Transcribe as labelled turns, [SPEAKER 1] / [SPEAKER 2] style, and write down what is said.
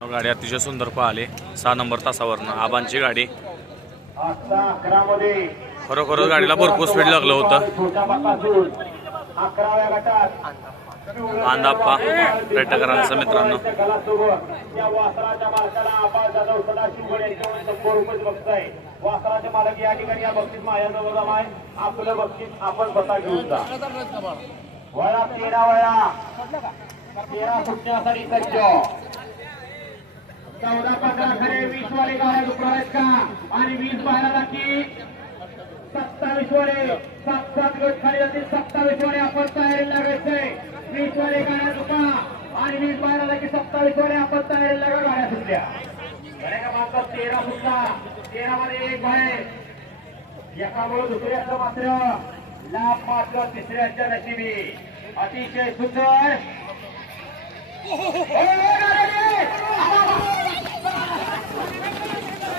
[SPEAKER 1] गाडी अतिशय सुंदर पाहिले. सहा नंबर तासावरनं आबांची गाडी. खरोखरच गाडीला भरपूर स्पीड लागलं होतं. आंदाप्पा पेटकरांचं मित्रांनो.
[SPEAKER 2] वासराचे मालक या ठिकाणी या बक्षीस आहे आपलं बक्षीस आपण घेऊन जा वळा तेरा वळा तेरा सुटण्यासाठी सज्ज चौदा पंधरा खरे वीस वाले गाड्या आहेत का आणि वीस बाहेर की सत्तावीस वाले सात सात गट खाली जातील सत्तावीस वाले आपण तयारी लागायचंय वीस वाले गाड्या दुखा आणि वीस आला की सत्तावीस वाले आपण तयारी लागा गाड्या सुटल्या. तेरा सुटला. तेरा मध्ये एक बाहेर एकामुळे दुसऱ्याचं मात्र लाभ मात्र तिसऱ्याच्या नशिबी. अतिशय सुंदर. ओ, गाड्या